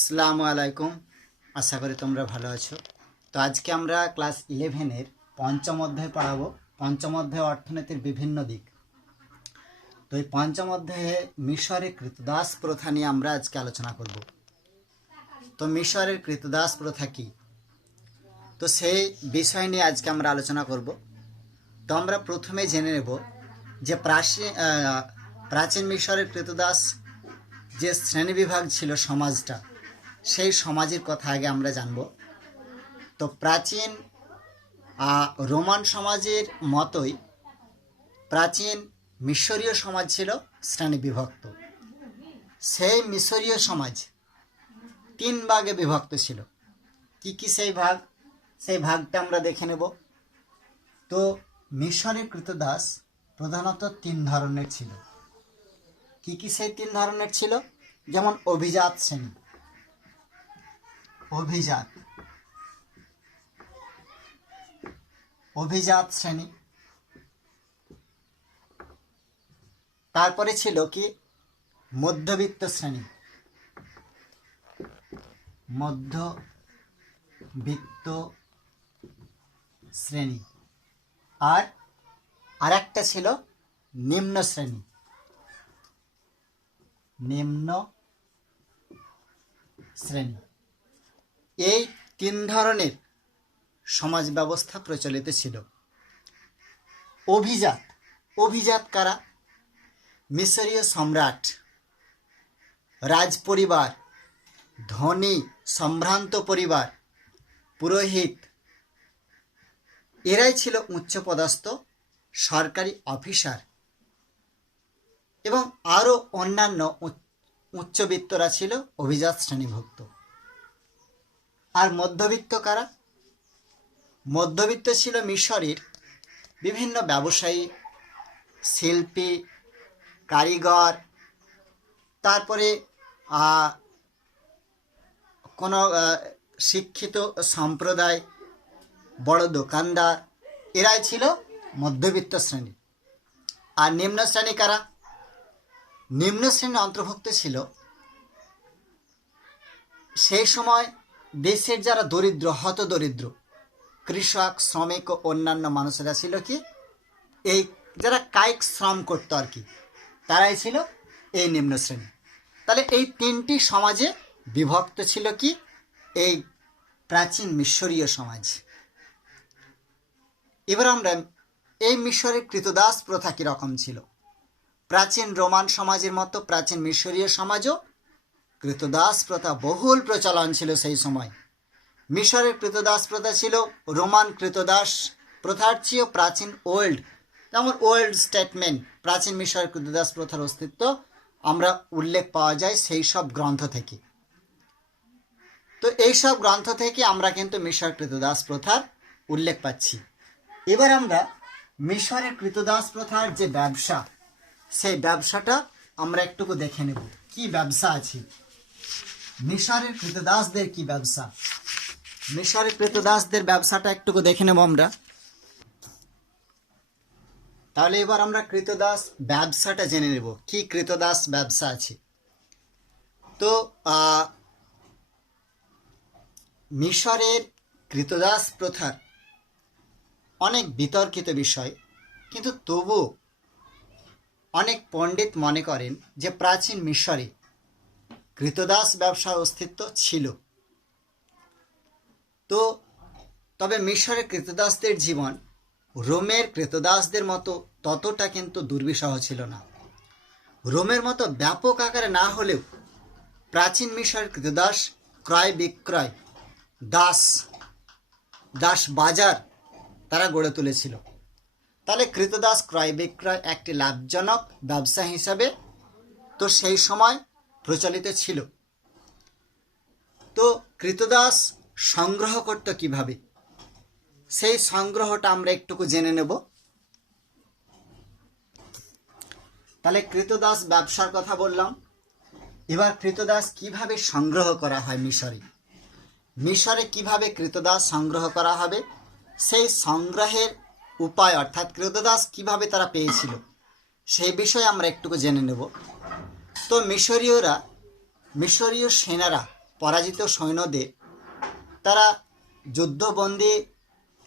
আসসালামু আলাইকুম। আশা করি তোমরা ভালো আছো। তো আজকে আমরা ক্লাস 11-এর পঞ্চম অধ্যায় পড়াবো। পঞ্চম অধ্যায় অর্থনীতির বিভিন্ন দিক। তো এই পঞ্চম অধ্যায়ে মিশরের কৃতদাস প্রথা নিয়ে আমরা আজকে আলোচনা করব। তো মিশরের কৃতদাস প্রথা কি, তো সেই বিষয় নিয়ে আজকে আমরা আলোচনা করব। তো আমরা প্রথমে জেনে নেব যে প্রাচীন মিশরের কৃতদাস যে শ্রেণীবিভাগ ছিল সমাজটা, সেই সমাজের কথা আগে আমরা জানব। তো প্রাচীন রোমান সমাজের মতোই প্রাচীন মিশরীয় সমাজ ছিল শ্রেণীবিভক্ত। সেই মিশরীয় সমাজ 3 ভাগে বিভক্ত ছিল। কি কি সেই ভাগ, সেই ভাগটা আমরা দেখে নেব। তো মিশরের কৃতদাস প্রধানত 3 ধরনের ছিল। কি কি সেই 3 ধরনের ছিল? যেমন অভিজাত শ্রেণী, অভিজাত শ্রেণী। তারপরে ছিল কি মধ্যবিত্ত শ্রেণী, মধ্যবিত্ত শ্রেণী। আর আরেকটা ছিল নিম্ন শ্রেণী, নিম্ন শ্রেণী। এই 3 ধরনের সমাজ ব্যবস্থা প্রচলিত ছিল। অভিজাত কারা? মিশরীয় সম্রাট, রাজপরিবার, ধনী সম্ভ্রান্ত পরিবার, পুরোহিত, এরাই ছিল উচ্চপদস্থ সরকারি অফিসার এবং আরও অন্যান্য উচ্চবিত্তরা ছিল অভিজাত শ্রেণীভুক্ত। আর মধ্যবিত্ত কারা? মধ্যবিত্ত ছিল মিশরের বিভিন্ন ব্যবসায়ী, শিল্পী, কারিগর, তারপরে কোনো শিক্ষিত সম্প্রদায়, বড় দোকানদার, এরাই ছিল মধ্যবিত্ত শ্রেণী। আর নিম্ন শ্রেণী কারা? নিম্ন শ্রেণীর অন্তর্ভুক্ত ছিল সেই সময় দেশের যারা দরিদ্র, হতদরিদ্র, কৃষক, শ্রমিক ও অন্যান্য মানুষেরা ছিল কি এই যারা কায়িক শ্রম করতো আর কি, তারাই ছিল এই নিম্ন শ্রেণী। তাহলে এই 3টি সমাজে বিভক্ত ছিল কি এই প্রাচীন মিশরীয় সমাজ। এবার আমরা এই মিশরের কৃতদাস প্রথা কীরকম ছিল। প্রাচীন রোমান সমাজের মতো প্রাচীন মিশরীয় সমাজও কৃতদাস প্রথা বহুল প্রচলন ছিল সেই সময়। মিশরের কৃতদাস প্রথা ছিল রোমান কৃতদাস প্রথার চেয়েও প্রাচীন, যেমন ওল্ড স্টেটমেন্ট। প্রাচীন মিশরের কৃতদাস প্রথার অস্তিত্ব আমরা উল্লেখ পাওয়া যায় সেই সব গ্রন্থ থেকে। তো এই সব গ্রন্থ থেকে আমরা কিন্তু মিশর কৃতদাস প্রথার উল্লেখ পাচ্ছি। এবার আমরা মিশরের কৃতদাস প্রথার যে ব্যবসা, সেই ব্যবসাটা আমরা একটুকু দেখে নেব। কি ব্যবসা আছে মিশরের কৃতদাসদের, কি ব্যবসা? মিশরের কৃতদাসদের ব্যবসাটা একটুকু দেখে নেব আমরা। তাহলে এবার আমরা কৃতদাস ব্যবসাটা জেনে নেব, কি কৃতদাস ব্যবসা আছে। তো মিশরের কৃতদাস প্রথার অনেক বিতর্কিত বিষয়, কিন্তু তবু অনেক পণ্ডিত মনে করেন যে প্রাচীন মিশরে কৃতদাস ব্যবসার অস্তিত্ব ছিল। তো তবে মিশরের কৃতদাসদের জীবন রোমের কৃতদাসদের মতো ততটা কিন্তু দুর্বিষহ ছিল না। রোমের মতো ব্যাপক আকারে না হলেও প্রাচীন মিশরের কৃতদাস ক্রয় বিক্রয়, দাস বাজার তারা গড়ে তুলেছিল। তাহলে কৃতদাস ক্রয় বিক্রয় একটি লাভজনক ব্যবসা হিসাবে তো সেই সময় প্রচলিত ছিল। তো কৃতদাস সংগ্রহ করত কিভাবে, সেই সংগ্রহটা আমরা একটুকু জেনে নেব। তাহলে কৃতদাস ব্যবসার কথা বললাম। এবার কৃতদাস কিভাবে সংগ্রহ করা হয় মিশরে কিভাবে কৃতদাস সংগ্রহ করা হবে, সেই সংগ্রহের উপায় অর্থাৎ কৃতদাস কিভাবে তারা পেয়েছিল সেই বিষয়ে আমরা একটুকু জেনে নেব। তো মিশরীয় সেনারা পরাজিত সৈন্যদের তারা যুদ্ধবন্দী,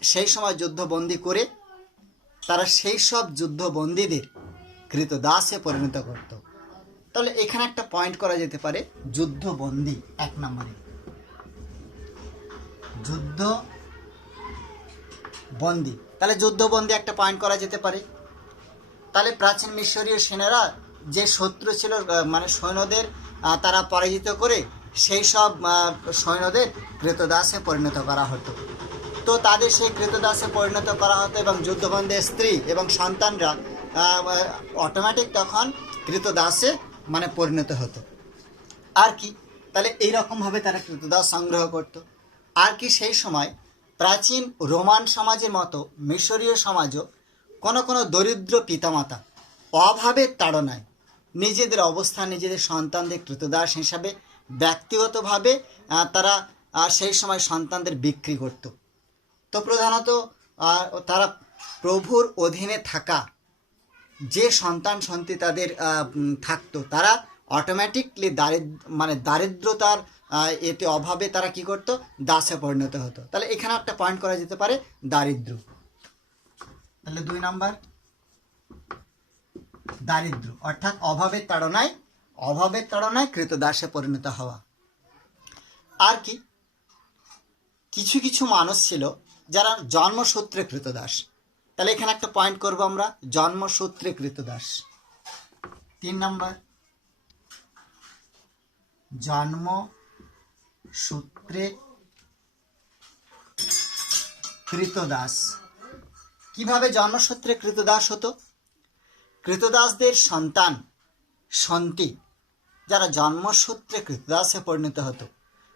সেই সময় যুদ্ধবন্দী করে তারা সেই সব যুদ্ধবন্দীদের কৃতদাসে পরিণত করত। তাহলে এখানে একটা পয়েন্ট করা যেতে পারে, যুদ্ধবন্দী 1 নম্বরে, যুদ্ধবন্দী। তাহলে যুদ্ধবন্দী একটা পয়েন্ট করা যেতে পারে। তাহলে প্রাচীন মিশরীয় সেনারা যে শত্রু ছিল, মানে সৈন্যদের তারা পরাজিত করে সেই সব সৈন্যদের কৃতদাসে পরিণত করা হতো। তো তাদের সেই কৃতদাসে পরিণত করা হতো এবং যুদ্ধবন্দী স্ত্রী এবং সন্তানরা অটোমেটিক তখন কৃতদাসে মানে পরিণত হতো। আর কি, তাহলে এইরকমভাবে তারা কৃতদাস সংগ্রহ করত। আর কি, সেই সময় প্রাচীন রোমান সমাজের মতো মিশরীয় সমাজও কোনো কোনো দরিদ্র পিতামাতা অভাবের তাড়নায় নিজেদের অবস্থান, নিজেদের সন্তানদের কৃতদাস হিসাবে ব্যক্তিগতভাবে তারা সেই সময় সন্তানদের বিক্রি করত। তো প্রধানত তারা প্রভুর অধীনে থাকা যে সন্তান সন্ততি তাদের থাকতো, তারা অটোমেটিকলি দারিদ্রতার এতে অভাবে তারা কি করত, দাসে পরিণত হতো। তাহলে এখানে একটা পয়েন্ট করা যেতে পারে, দারিদ্র। তাহলে 2 নম্বর, দারিদ্র অর্থাৎ অভাবের তাড়নায় কৃতদাসে পরিণত হওয়া। আর কি, কিছু কিছু মানুষ ছিল যারা জন্মসূত্রে কৃতদাস। তাহলে এখানে একটা পয়েন্ট করব আমরা, জন্মসূত্রে কৃতদাস। 3 নম্বর, জন্মসূত্রে কৃতদাস। কিভাবে জন্মসূত্রে কৃতদাস হতো? কৃতদাসদের সন্তান সন্ততি যারা জন্মসূত্রে কৃতদাসে পরিণত হতো,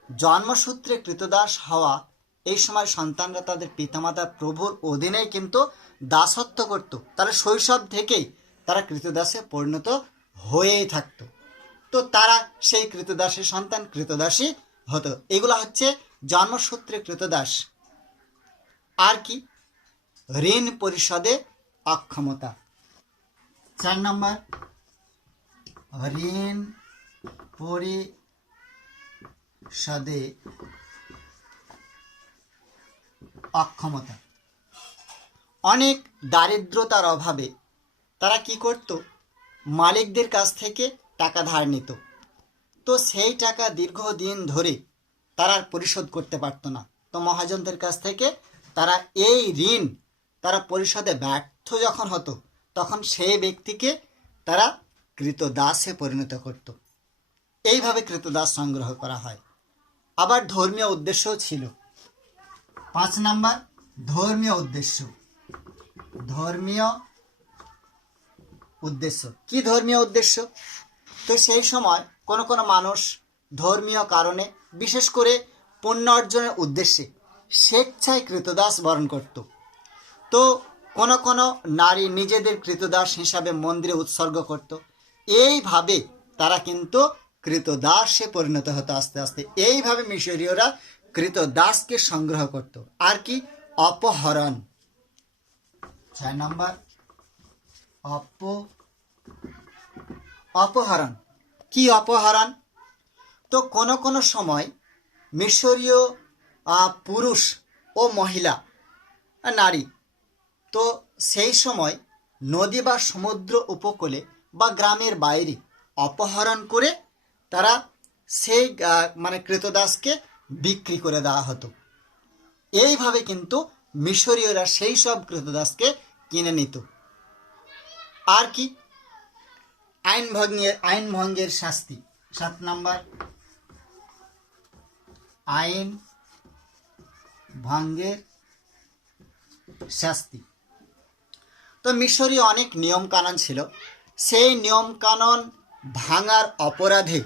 জন্মসূত্রে কৃতদাস হওয়া এই সময় সন্তানরা তাদের পিতামাতার প্রভুর অধীনেই কিন্তু দাসত্ব করত। তারা শৈশব থেকেই তারা কৃতদাসে পরিণত হয়েই থাকতো। তো তারা সেই কৃতদাসের সন্তান, কৃতদাসী হতো। এগুলো হচ্ছে জন্মসূত্রে কৃতদাস। আর কি, ঋণ পরিশোধে অক্ষমতা। 4 নম্বর, ঋণ পরিশোধে অক্ষমতা। অনেক দারিদ্রতার অভাবে তারা কি করত, মালিকদের কাছ থেকে টাকা ধার নিত। তো সেই টাকা দীর্ঘদিন ধরে তারা পরিশোধ করতে পারত না। তো মহাজনদের কাছ থেকে তারা এই ঋণ তারা পরিশোধে ব্যর্থ যখন হতো, তখন সেই ব্যক্তিকে তারা কৃতদাসে পরিণত করত। এইভাবে কৃতদাস সংগ্রহ করা হয়। আবার ধর্মীয় উদ্দেশ্যও ছিল। 5 নম্বর, ধর্মীয় উদ্দেশ্য। ধর্মীয় উদ্দেশ্য কি? ধর্মীয় উদ্দেশ্য, তো সেই সময় কোনো কোনো মানুষ ধর্মীয় কারণে, বিশেষ করে পুণ্য অর্জনের উদ্দেশ্যে স্বেচ্ছায় কৃতদাস বরণ করত। তো কোনো কোনো নারী নিজেদের কৃতদাস হিসাবে মন্দিরে উৎসর্গ করত। এইভাবে তারা কিন্তু কৃতদাসে পরিণত হতো আস্তে আস্তে। এইভাবে মিশরীয়রা কৃতদাসকে সংগ্রহ করত। আর কি, অপহরণ। 6 নম্বর, অপহরণ কি? অপহরণ, তো কোনো কোনো সময় মিশরীয় পুরুষ ও মহিলা, নারী, তো সেই সময় নদী বা সমুদ্র উপকূলে বা গ্রামের বাইরে অপহরণ করে তারা সেই কৃতদাসকে বিক্রি করে দেওয়া হতো। এইভাবে কিন্তু মিশরীয়রা সেই সব কৃতদাসকে কিনে নিত। আর কি, আইন ভঙ্গের শাস্তি। 7 নম্বর, আইন ভঙ্গের শাস্তি। তো মিশরীয় অনেক নিয়ম কানুন ছিল। সেই নিয়ম কানুন ভাঙার অপরাধে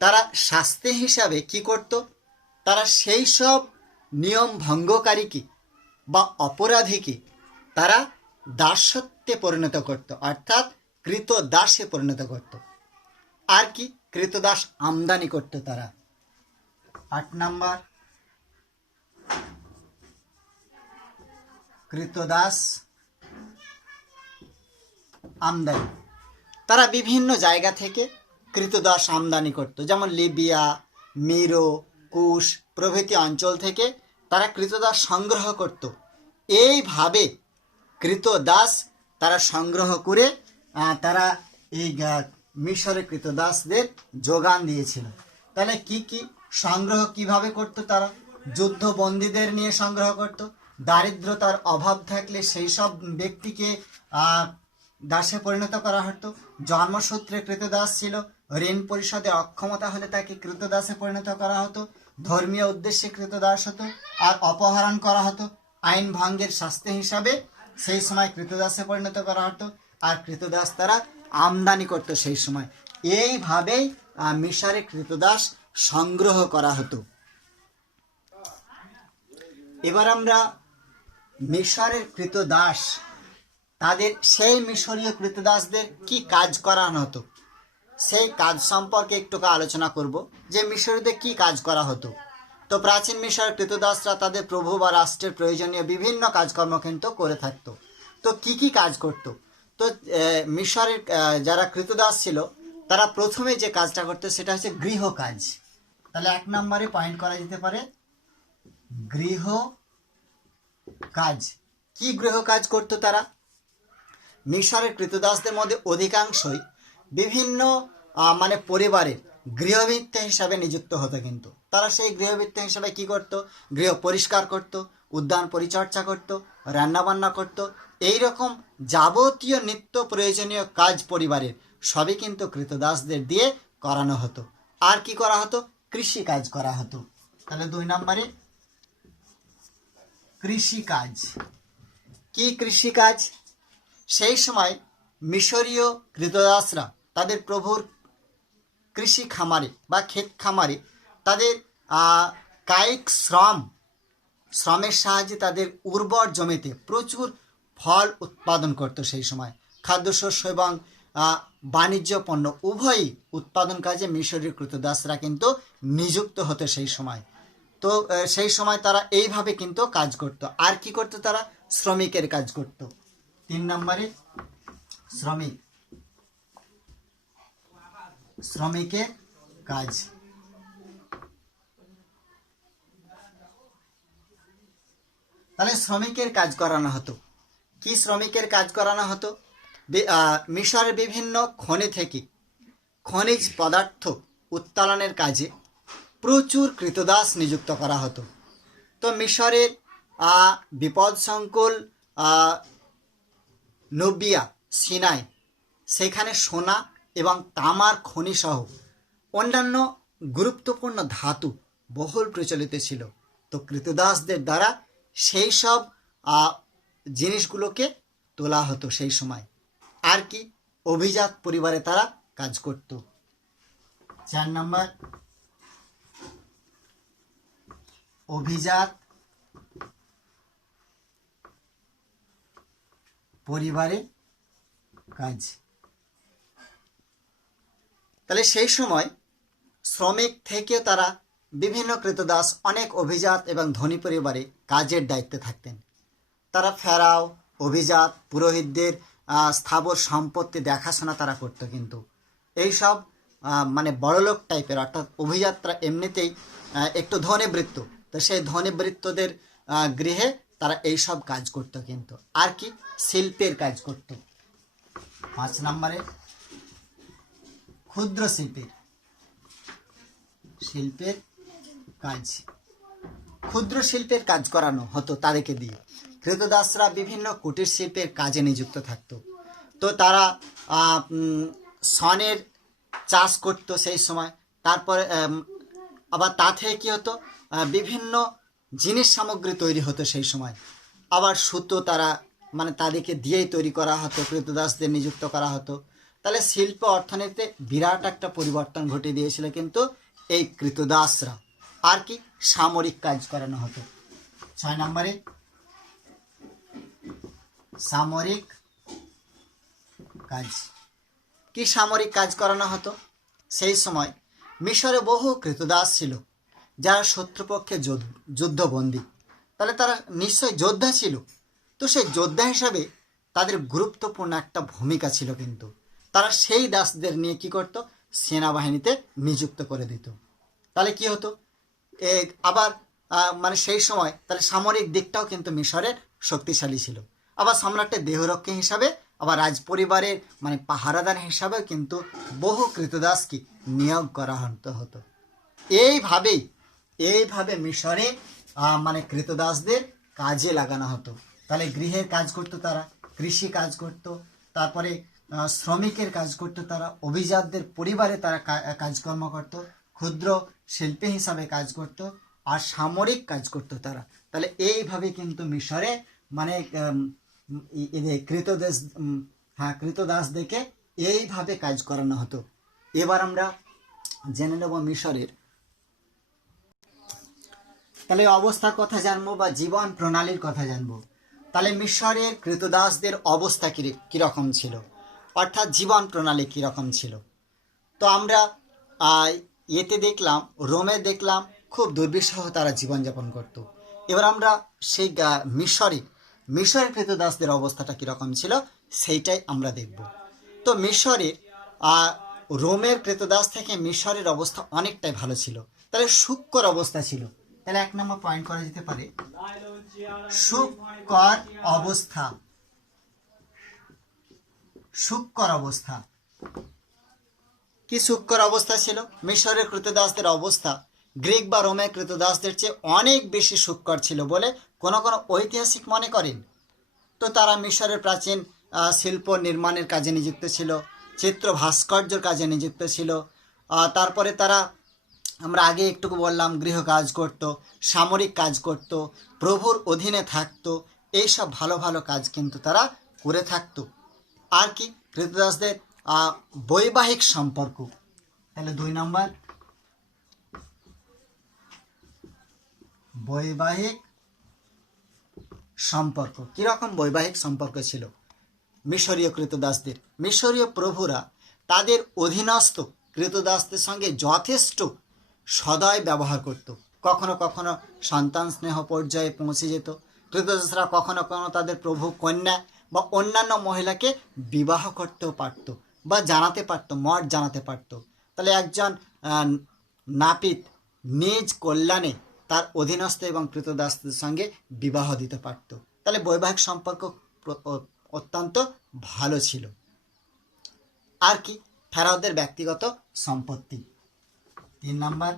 তারা শাস্তি হিসাবে কি করত, তারা সেই সব নিয়ম ভঙ্গকারীকে বা অপরাধীকে তারা দাসত্বে পরিণত করত, অর্থাৎ কৃতদাসে পরিণত করত। আর কি, কৃতদাস আমদানি করত তারা। 8 নম্বর, কৃতদাস আমদানি। তারা বিভিন্ন জায়গা থেকে কৃতদাস আমদানি করত, যেমন লিবিয়া, মিরো, কুশ প্রভৃতি অঞ্চল থেকে তারা কৃতদাস সংগ্রহ করত। এইভাবে কৃতদাস তারা সংগ্রহ করে তারা এই মিশরের কৃতদাসদের যোগান দিয়েছিল। তাহলে কি কি সংগ্রহ কিভাবে করত? তারা যুদ্ধবন্দীদের নিয়ে সংগ্রহ করত। দারিদ্রতার অভাব থাকলে সেই সব ব্যক্তিকে দাসে পরিণত করা হতো। জন্মসূত্রে কৃতদাস ছিল, ঋণ পরিশোধে অক্ষমতা হলে তাকে কৃতদাসে পরিণত করা হতো, ধর্মীয় উদ্দেশ্যে কৃতদাস হতো, আর অপহরণ করা হতো। আইন ভঙ্গের শাস্তি হিসাবে সেই সময় কৃতদাসে পরিণত করা হতো, আর কৃতদাস তারা আমদানি করত সেই সময়। এইভাবেই মিশরে কৃতদাস সংগ্রহ করা হতো। এবার আমরা মিশরের কৃতদাস, তাদের সেই মিশরীয় কৃতদাসদের কি কাজ করানো হতো সেই কাজ সম্পর্কে একটু আলোচনা করব, যে মিশরীয়দের কি কাজ করা হতো। তো প্রাচীন মিশরের কৃতদাসরা তাদের প্রভু বা রাষ্ট্রের প্রয়োজনীয় বিভিন্ন কাজকর্ম কিন্তু করে থাকতো। তো কি কি কাজ করত? তো মিশরের যারা কৃতদাস ছিল তারা প্রথমে যে কাজটা করতো সেটা হচ্ছে গৃহ কাজ। তাহলে 1 নম্বরে পয়েন্ট করা যেতে পারে গৃহ কাজ। কি গৃহ কাজ করতো তারা? মিশরের কৃতদাসদের মধ্যে অধিকাংশই বিভিন্ন পরিবারের গৃহভৃত্য হিসাবে নিযুক্ত হতো। কিন্তু তারা সেই গৃহভৃত্য হিসাবে কি করত? গৃহ পরিষ্কার করত, উদ্যান পরিচর্যা করত, রান্নাবান্না করত। এই রকম যাবতীয় নিত্য প্রয়োজনীয় কাজ পরিবারের সবই কিন্তু কৃতদাসদের দিয়ে করানো হতো। আর কি করা হতো? কৃষি কাজ করা হতো। তাহলে 2 নম্বরে কৃষি কাজ। কি কৃষি কাজ? সেই সময় মিশরীয় কৃতদাসরা তাদের প্রভুর কৃষি খামারে বা ক্ষেত খামারে তাদের কায়িক শ্রমের সাহায্যে তাদের উর্বর জমিতে প্রচুর ফল উৎপাদন করত। সেই সময় খাদ্যশস্য এবং বাণিজ্য পণ্য উভয়ই উৎপাদন কাজে মিশরীয় কৃতদাসরা কিন্তু নিযুক্ত হতো সেই সময়। তো সেই সময় তারা এইভাবে কিন্তু কাজ করত। আর কি করত? তারা শ্রমিকের কাজ করত। 3 নম্বরে শ্রমিকের কাজ। তাহলে শ্রমিকের কাজ করানো হতো। কি শ্রমিকের কাজ করানো হতো? মিশরের বিভিন্ন খনি থেকে খনিজ পদার্থ উত্তোলনের কাজে প্রচুর কৃতদাস নিযুক্ত করা হতো। তো মিশরের বিপদসংকুল নুবিয়া, সিনাই, সেখানে সোনা এবং তামার খনি সহ অন্যান্য গুরুত্বপূর্ণ ধাতু বহুল প্রচলিত ছিল। তো কৃতদাসদের দ্বারা সেই সব জিনিসগুলোকে তোলা হতো সেই সময়। আর কি? অভিজাত পরিবারে তারা কাজ করত। 4 নম্বর অভিজাত পরিবারে কাজ। তাহলে সেই সময় শ্রমিক থেকে তারা বিভিন্ন কৃতদাস অনেক অভিজাত এবং ধনী পরিবারে কাজের দায়িত্বে থাকতেন। তারা ফেরাও, অভিজাত, পুরোহিতদের স্থাবর সম্পত্তি দেখাশোনা তারা করত। কিন্তু এইসব বড়লোক টাইপের, অর্থাৎ অভিজাতরা এমনিতেই একটু ধনীবৃত্ত, তো সেই ধনীবৃত্তদের গৃহে তারা এইসব কাজ করত। কিন্তু আর কি? শিল্পের কাজ করত। 5 নম্বরে ক্ষুদ্র শিল্পের কাজ। ক্ষুদ্র শিল্পের কাজ করানো হতো তাদেরকে দিয়ে। কৃতদাসরা বিভিন্ন কুটির শিল্পের কাজে নিযুক্ত থাকতো। তো তারা সনের চাষ করত সেই সময়। তারপরে আবার তা থেকে কী হতো? বিভিন্ন জিনিস সামগ্রী তৈরি হতো সেই সময়। আবার সুতো তারা তাদেরকে দিয়েই তৈরি করা হতো, কৃতদাসদের নিযুক্ত করা হতো। তাহলে শিল্প অর্থনীতিতে বিরাট একটা পরিবর্তন ঘটিয়ে দিয়েছিল কিন্তু এই কৃতদাসরা। আর কি? সামরিক কাজ করানো হতো। 6 নম্বরে সামরিক কাজ। কি সামরিক কাজ করানো হতো? সেই সময় মিশরে বহু কৃতদাস ছিল যারা শত্রুপক্ষে যুদ্ধবন্দী। তাহলে তারা নিশ্চয় যোদ্ধা ছিল। তো সেই যোদ্ধা হিসাবে তাদের গুরুত্বপূর্ণ একটা ভূমিকা ছিল। কিন্তু তারা সেই দাসদের নিয়ে কি করত? সেনাবাহিনীতে নিযুক্ত করে দিত। তাহলে কি হতো, আবার মানে সেই সময় তাহলে সামরিক দিকটাও কিন্তু মিশরের শক্তিশালী ছিল। আবার সম্রাটের দেহরক্ষী হিসাবে আবার রাজ পরিবারের মানে পাহারাদার হিসাবেও কিন্তু বহু কৃতদাসকে নিয়োগ করা হতো। এইভাবে মিশরে মানে কৃতদাসদের কাজে লাগানো হতো। তাহলে গৃহের কাজ করতো তারা, কৃষি কাজ করতো, তারপরে শ্রমিকের কাজ করতো তারা, অভিজাতদের পরিবারে তারা কাজকর্ম করতো, ক্ষুদ্র শিল্পী হিসাবে কাজ করতো, আর সামরিক কাজ করতো তারা। তাহলে এইভাবে কিন্তু মিশরে মানে কৃতদাসদেরকে এইভাবে কাজ করানো হতো। এবার আমরা জেনে নেব মিশরের তাহলে অবস্থার কথা জানবো বা জীবন প্রণালীর কথা জানবো। তাহলে মিশরের কৃতদাসদের অবস্থা কীরকম ছিল, অর্থাৎ জীবন প্রণালী কীরকম ছিল। তো আমরা এতে দেখলাম, রোমে দেখলাম খুব দুর্বিষহ তারা জীবনযাপন করত। এবার আমরা সেই মিশরের কৃতদাসদের অবস্থাটা কীরকম ছিল সেইটাই আমরা দেখব। তো মিশরের রোমের কৃতদাস থেকে মিশরের অবস্থা অনেকটাই ভালো ছিল। তাহলে সুক্কর অবস্থা ছিল। তাহলে 1 নম্বর পয়েন্ট করা যেতে পারে সুক্কর অবস্থা। সুক্কর অবস্থা কি সুক্কর অবস্থা ছিল মিশরের কৃতদাসদের অবস্থা গ্রিক বা রোমের কৃতদাসদের চেয়ে অনেক বেশি সুক্কর ছিল বলে কোনো কোনো ঐতিহাসিক মনে করেন। তো তারা মিশরের প্রাচীন শিল্প নির্মাণের কাজে নিযুক্ত ছিল, চিত্র ভাস্কর্যের কাজে নিযুক্ত ছিল, তারপরে তারা আমরা আগে একটুকু বললাম গৃহ কাজ করত, সামরিক কাজ করত, প্রভুর অধীনে থাকতো, এইসব ভালো ভালো কাজ কিন্তু তারা করে থাকতো। আর কি কৃতদাসদের বৈবাহিক সম্পর্ক। তাহলে 2 নম্বর বৈবাহিক সম্পর্ক। কিরকম বৈবাহিক সম্পর্ক ছিল মিশরীয় কৃতদাসদের? মিশরীয় প্রভুরা তাদের অধীনস্থ কৃতদাসদের সঙ্গে যথেষ্ট সদয় ব্যবহার করত। কখনো কখনো সন্তান স্নেহ পর্যায়ে পৌঁছে যেত। কৃতদাসরা কখনো কখনো তাদের প্রভু কন্যা বা অন্যান্য মহিলাকে বিবাহ করতেও পারত বা জানাতে পারত, মত জানাতে পারত। তাহলে একজন নাপিত নিজ কল্যাণে তার অধীনস্থ এবং কৃতদাসদের সঙ্গে বিবাহ দিতে পারত। তাহলে বৈবাহিক সম্পর্ক অত্যন্ত ভালো ছিল। আর কি ফেরাওদের ব্যক্তিগত সম্পত্তি। 3 নম্বর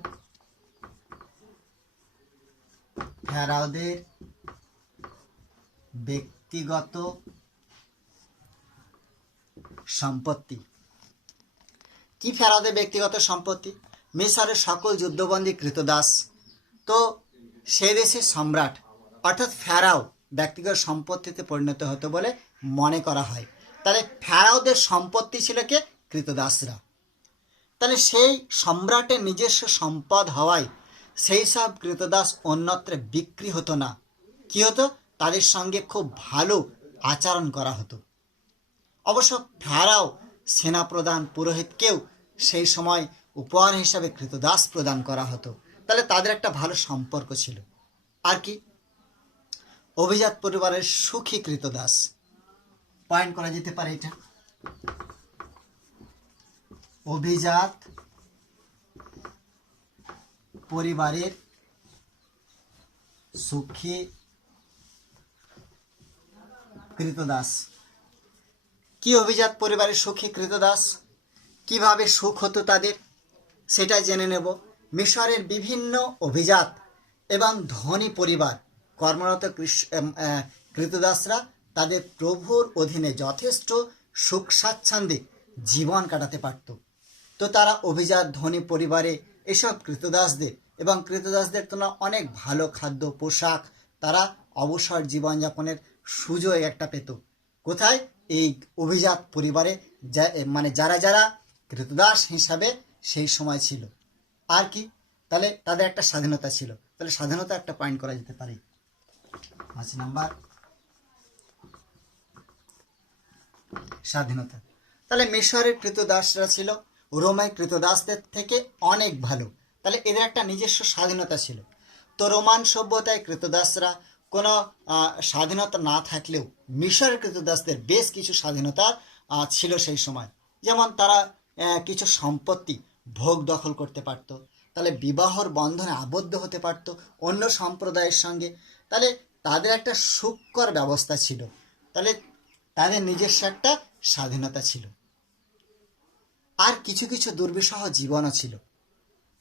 ফেরাওদের ব্যক্তিগত সম্পত্তি। কি ফেরাওদের ব্যক্তিগত সম্পত্তি? মিশরের সকল যুদ্ধবন্দী কৃতদাস তো সে দেশের সম্রাট অর্থাৎ ফেরাও ব্যক্তিগত সম্পত্তিতে পরিণত হতো বলে মনে করা হয়। তাহলে ফেরাওদের সম্পত্তি ছিল কে? কৃতদাসরা। তাহলে সেই সম্রাটের নিজস্ব সম্পদ হওয়ায় সেই সব কৃতদাস অন্যত্র বিক্রি হতো না। কি হতো? তাদের সঙ্গে খুব ভালো আচরণ করা হতো। অবশ্য ফেরাও সেনাপ্রধান পুরোহিতকেও সেই সময় উপহার হিসাবে কৃতদাস প্রদান করা হতো। তাহলে তাদের একটা ভালো সম্পর্ক ছিল। আর কি অভিজাত পরিবারের সুখী কৃতদাস। পয়েন্ট করা যেতে পারে এটা। অভিজাত পরিবারের সুখী কৃতদাস। কি অভিজাত পরিবারের সুখী কৃতদাস? কিভাবে সুখ হতো তাদের সেটা জেনে নেব। মিশরের বিভিন্ন অভিজাত এবং ধনী পরিবার কর্মরত কৃতদাসরা তাদের প্রভুর অধীনে যথেষ্ট সুখ স্বাচ্ছন্দ্যে জীবন কাটাতে পারত। তো তারা অভিজাত ধনী পরিবারে এসব কৃতদাসদের এবং কৃতদাসদের তুলনা অনেক ভালো খাদ্য পোশাক, তারা অবসর জীবনযাপনের সুযোগ একটা পেত। কোথায়? এই অভিজাত পরিবারে, মানে যারা যারা কৃতদাস হিসাবে সেই সময় ছিল। আর কি তাহলে তাদের একটা স্বাধীনতা ছিল। তাহলে স্বাধীনতা একটা পয়েন্ট করা যেতে পারে। 5 নাম্বার স্বাধীনতা। তাহলে মিশরের কৃতদাসরা ছিল রোমের কৃতদাসদের থেকে অনেক ভালো। তাহলে এদের একটা নিজস্ব স্বাধীনতা ছিল। তো রোমান সভ্যতায় কৃতদাসরা কোনো স্বাধীনতা না থাকলেও মিশরের কৃতদাসদের বেশ কিছু স্বাধীনতা ছিল সেই সময়। যেমন তারা কিছু সম্পত্তি ভোগ দখল করতে পারত, তাহলে বিবাহর বন্ধনে আবদ্ধ হতে পারতো অন্য সম্প্রদায়ের সঙ্গে। তাহলে তাদের একটা সুখকর ব্যবস্থা ছিল, তাহলে তাদের নিজস্ব একটা স্বাধীনতা ছিল। আর কিছু কিছু দুর্বিষহ জীবনও ছিল।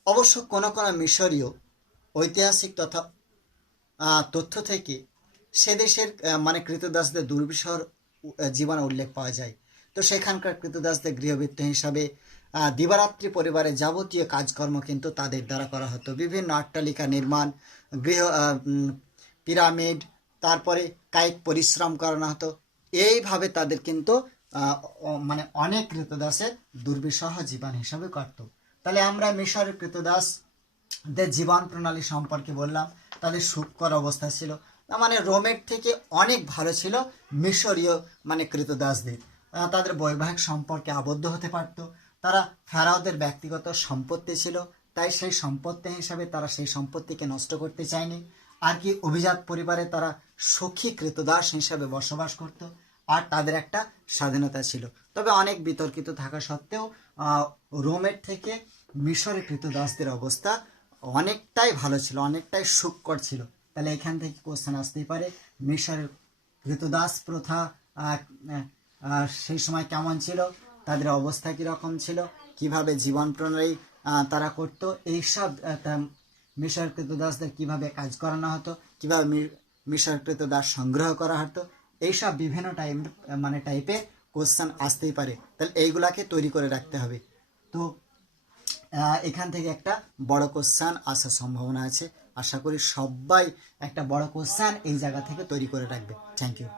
অবশ্য কোনো কোনো মিশরীয় ঐতিহাসিক তথা তথ্য থেকে সে দেশের মানে কৃতদাসদের দুর্বিষহ জীবনে উল্লেখ পাওয়া যায়। তো সেখানকার কৃতদাসদের গৃহবৃত্ত হিসাবে দিবারাত্রি পরিবারের যাবতীয় কাজকর্ম কিন্তু তাদের দ্বারা করা হতো। বিভিন্ন অট্টালিকা নির্মাণ, পিরামিড, তারপরে কায়িক পরিশ্রম করানো হতো। এইভাবে তাদের কিন্তু মানে অনেক কৃতদাসের দুর্বিষহ জীবন হিসাবে কাটত। তাহলে আমরা মিশরের কৃতদাসদের জীবন প্রণালী সম্পর্কে বললাম, তাদের সুখকর অবস্থা ছিল, মানে রোমের থেকে অনেক ভালো ছিল মিশরীয় মানে কৃতদাসদের। তাদের বৈবাহিক সম্পর্কে আবদ্ধ হতে পারত, তারা ফেরাওদের ব্যক্তিগত সম্পত্তি ছিল, তাই সেই সম্পত্তি হিসাবে তারা সেই সম্পত্তিকে নষ্ট করতে চায়নি। আর কি অভিজাত পরিবারে তারা সখী কৃতদাস হিসাবে বসবাস করত, আর তাদের একটা স্বাধীনতা ছিল। তবে অনেক বিতর্কিত থাকা সত্ত্বেও রোমের থেকে মিশরের কৃতদাসদের অবস্থা অনেকটাই ভালো ছিল, অনেকটাই সুখকর ছিল। তাহলে এখান থেকে কোশ্চেন আসতেই পারে, মিশরের কৃতদাস প্রথা সেই সময় কেমন ছিল, তাদের অবস্থা কীরকম ছিল, কিভাবে জীবন প্রণালী তারা করতো, এইসব মিশর কৃতদাসদের কিভাবে কাজ করানো হতো, কিভাবে মিশর কৃতদাস সংগ্রহ করা হতো, এইসব বিভিন্ন টাইপের কোশ্চেন আসতেই পারে। তাহলে এইগুলাকে তৈরি করে রাখতে হবে। তো এখান থেকে একটা বড় কোশ্চেন আসার সম্ভাবনা আছে। আশা করি সবাই একটা বড় কোশ্চেন এই জায়গা থেকে তৈরি করে রাখবে। Thank you.